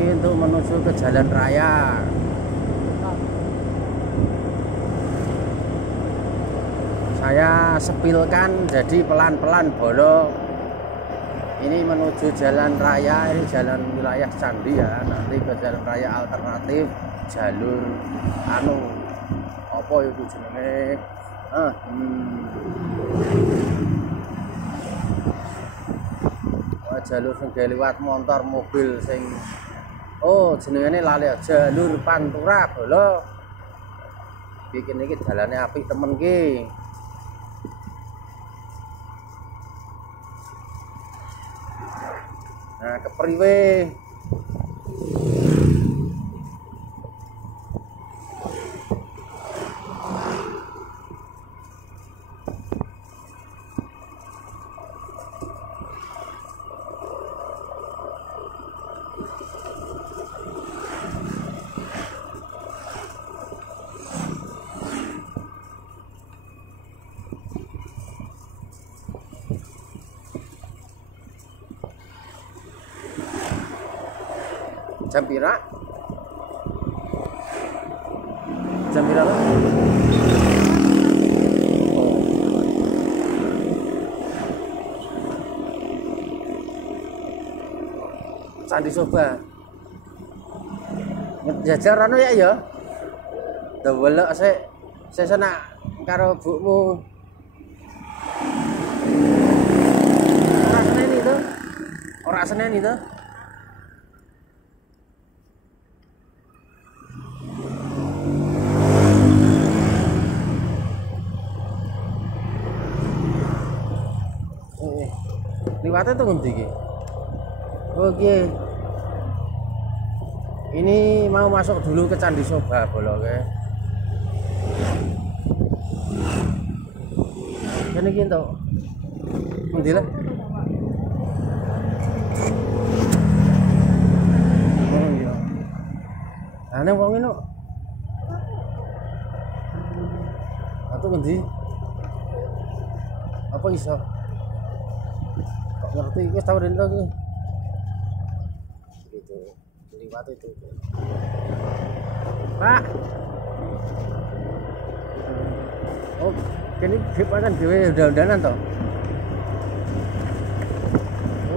Ini untuk menuju ke jalan raya. Saya sepilkan jadi pelan-pelan bolo. Ini menuju jalan raya, ini jalan wilayah Candi ya. Nanti ke jalan raya alternatif jalur apa itu jenenge? Jalur sing liwat motor mobil sing jenenge lali jalur Pantura bolo. Bikin iki dalane apik temen ki. Nah, kepriwe? Jam pira? Jam pira lo? Candi Soba. Ngejajar anu ya. Delok sik sana karo bukmu. Ora Senen itu. Ora Senen itu. Liwatnya tuh ngendi iki? Oke. Ini mau masuk dulu ke Candi Soba bolo ke. Kene iki entuk. Ngendi lah? Oh iya. Ana wong ngono. Atuh ngendi? Apa iso? Ngerti wis tau rene iki. Gitu. Liwat itu. Pak. Oh, kene dipanen dhewe undan-undanan to.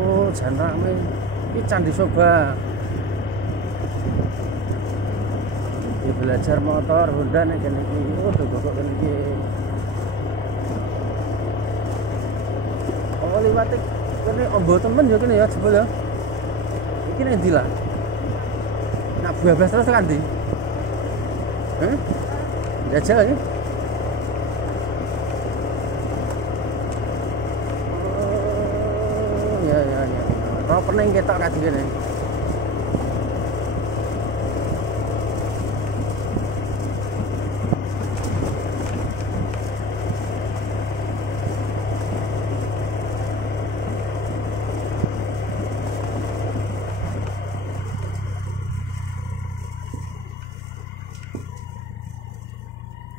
Oh, jan rame. Iki Candi Soba. Iki belajar motor Honda nek kene iki. Oh, kok kene iki. Oh, liwat kene ombo temen ya kene ya jebul ya. Iki nek ndi lah? Nak bablas terus tekan ndi? Jajal ya. Oh, ya. Ora pening ketok kadi kene.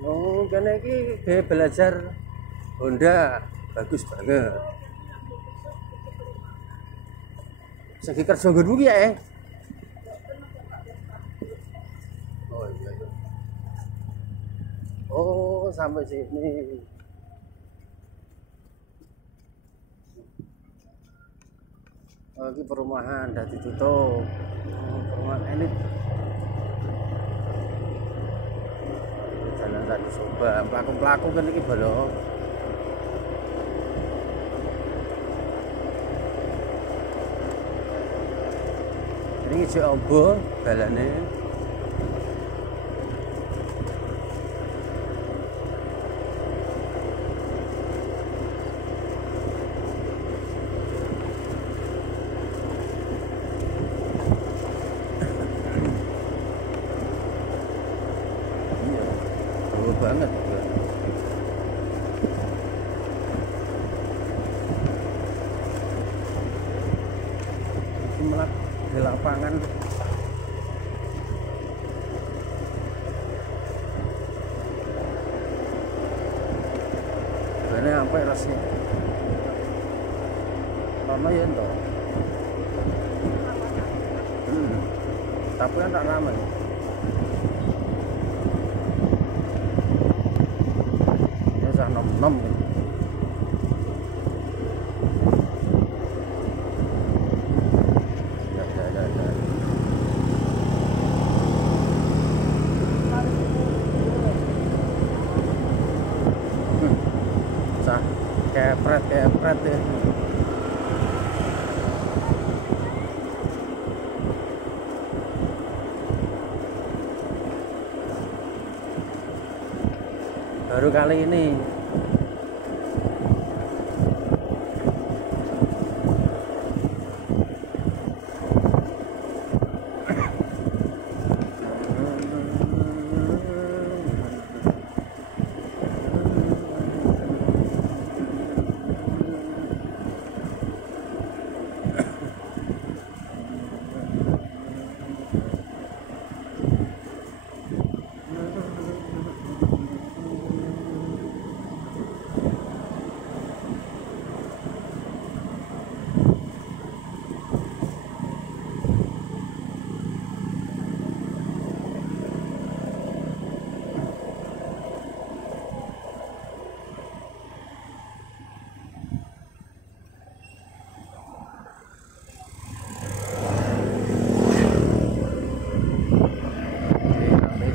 Oh, kene iki belajar Honda bagus banget. Segi kerja nggonmu ki ya. Oh iya. Oh, sampai sini. Oh, ini perumahan udah ditutup. Perumahan elit. Jalan Candi Soba, pelaku-pelaku kan iki bolo. Ini jek ombo dalane. Banget melak di lapangan ini sampai rasnya lama ya toh. tapi kan tak ramai. Ini sudah nom-nom gitu. Kepret ya. Baru kali ini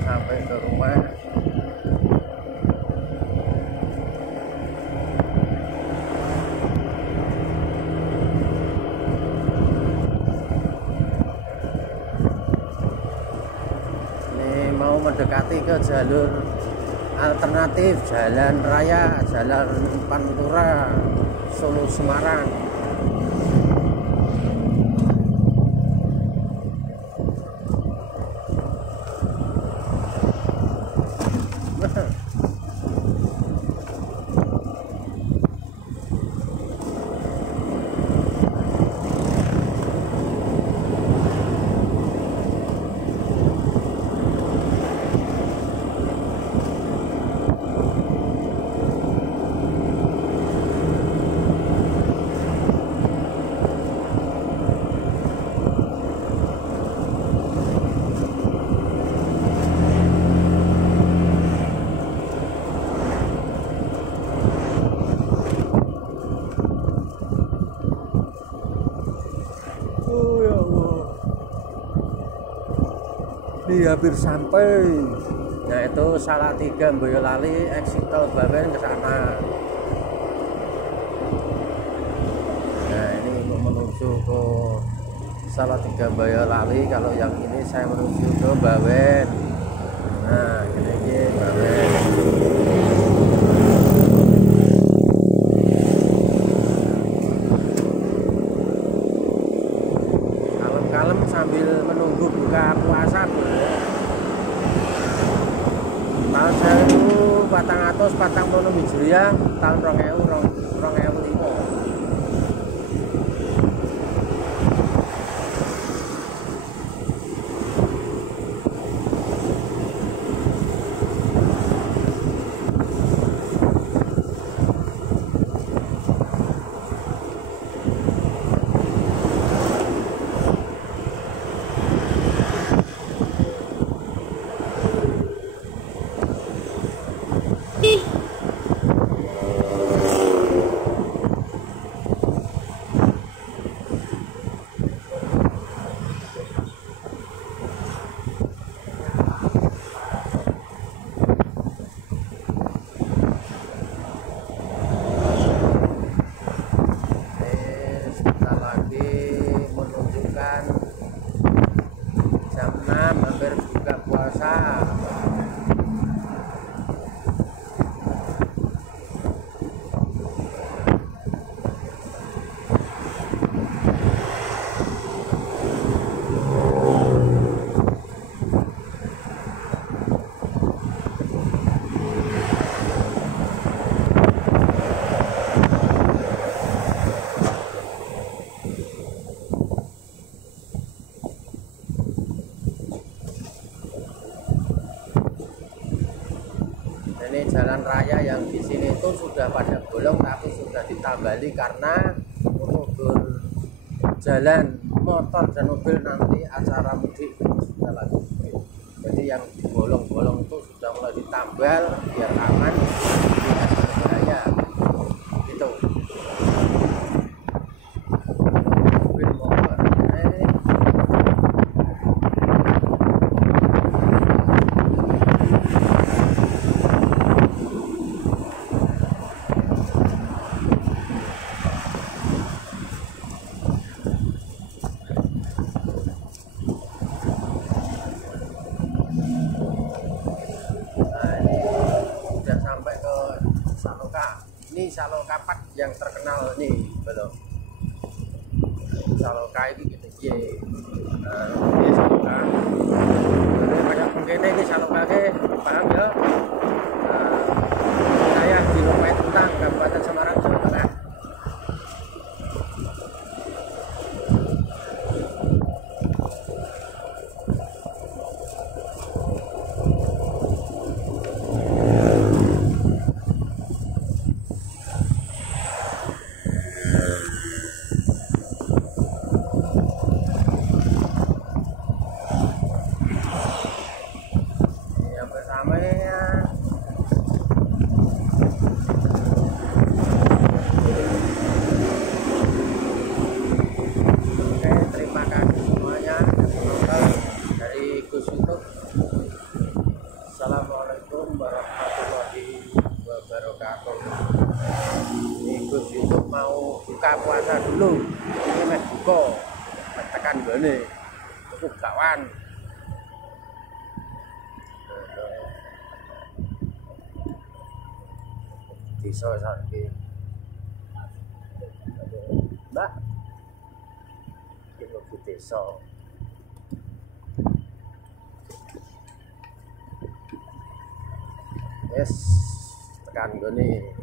sampai ke rumah. Ini mau mendekati ke jalur alternatif jalan raya, jalan Pantura Solo Semarang. Ini hampir sampai. Nah itu Salatiga Boyolali, exit tol Bawen ke sana. Nah ini menuju ke Salatiga Boyolali. Kalau yang ini saya menuju ke Bawen. Nah ini Bawen. Kalem-kalem sambil menunggu buka puasa boleh. Tahun 1440 Hijriah, tahun 2005. Jam 6 hampir buka puasa. Ini jalan raya yang di sini itu sudah pada bolong tapi sudah ditambali karena untuk berjalan motor dan mobil nanti acara mudik bolong-bolong itu sudah mulai ditambal biar aman, tidak berbahaya gitu. Sampai ke Saloka. Ini Saloka Park yang terkenal nih, belum. Saloka ini gede. Ini Saloka. Ini banyak mungkin ini Saloka ke, paham ya? Wilayah di Lumai Tuntang, Kabupaten Semarang, Jawa Tengah. Terima kasih semuanya yang menonton dari Gus YouTube. Assalamualaikum warahmatullahi wabarakatuh. Ini Gus YouTube mau buka puasa dulu. Ini mes buka, tekan gini, cukup kawan. Bisa sampai Mbak ibu desa. Yes, tekan gini.